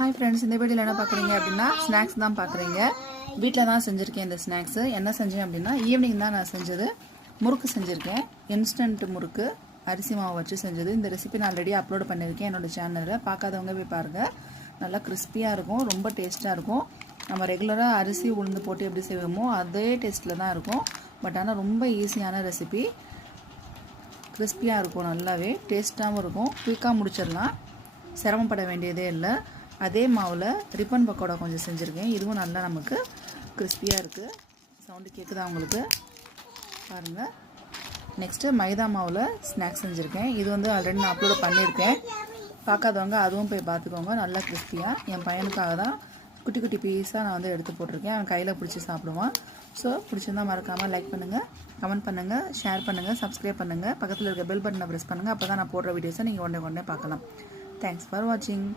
Hi friends, இந்த வீடியோவில் என்ன பார்க்குறீங்க அப்படின்னா ஸ்நாக்ஸ் தான் பார்க்குறீங்க. வீட்டில் தான் செஞ்சுருக்கேன். இந்த ஸ்நாக்ஸு என்ன செஞ்சேன் அப்படின்னா ஈவினிங் தான் நான் செஞ்சது. முறுக்கு செஞ்சுருக்கேன். இன்ஸ்டன்ட் முறுக்கு அரிசி மாவு வச்சு செஞ்சது. இந்த ரெசிபி நான் ஆல்ரெடி அப்லோட் பண்ணியிருக்கேன் என்னோடய சேனலில். பார்க்காதவங்க போய் பாருங்கள். நல்லா கிறிஸ்பியாக இருக்கும், ரொம்ப டேஸ்ட்டாக இருக்கும். நம்ம ரெகுலராக அரிசி உளுந்து போட்டு எப்படி செய்வோமோ அதே டேஸ்ட்டில் தான் இருக்கும். பட் ஆனால் ரொம்ப ஈஸியான ரெசிபி. கிறிஸ்பியாக இருக்கும், நல்லாவே டேஸ்ட்டாகவும் இருக்கும். குயிக்காக முடிச்சிடலாம், சிரமப்பட வேண்டியதே இல்லை. அதே மாவில் ரிப்பன் பக்கோடா கொஞ்சம் செஞ்சுருக்கேன். இதுவும் நல்லா நமக்கு கிறிஸ்பியாக இருக்குது. சவுண்டு கேட்குதா உங்களுக்கு? பாருங்கள். நெக்ஸ்ட்டு மைதா மாவில் ஸ்நாக்ஸ் செஞ்சுருக்கேன். இது வந்து ஆல்ரெடி நான் அப்லோட் பண்ணியிருக்கேன். பார்க்காதவங்க அதுவும் போய் பார்த்துக்கோங்க. நல்லா கிறிஸ்பியாக என் பையனுக்காக தான் குட்டி குட்டி பீஸாக நான் வந்து எடுத்து போட்டிருக்கேன். அவன் கையில் பிடிச்சி சாப்பிடுவான். ஸோ பிடிச்சிருந்தால் மறக்காமல் லைக் பண்ணுங்கள், கமெண்ட் பண்ணுங்கள், ஷேர் பண்ணுங்கள், சப்ஸ்கிரைப் பண்ணுங்கள். பக்கத்தில் இருக்க பெல் பட்டனை ப்ரெஸ் பண்ணுங்கள். அப்போ தான் நான் போடுற வீடியோஸை நீங்கள் உடனே பார்க்கலாம். தேங்க்ஸ் ஃபார் வாட்சிங்.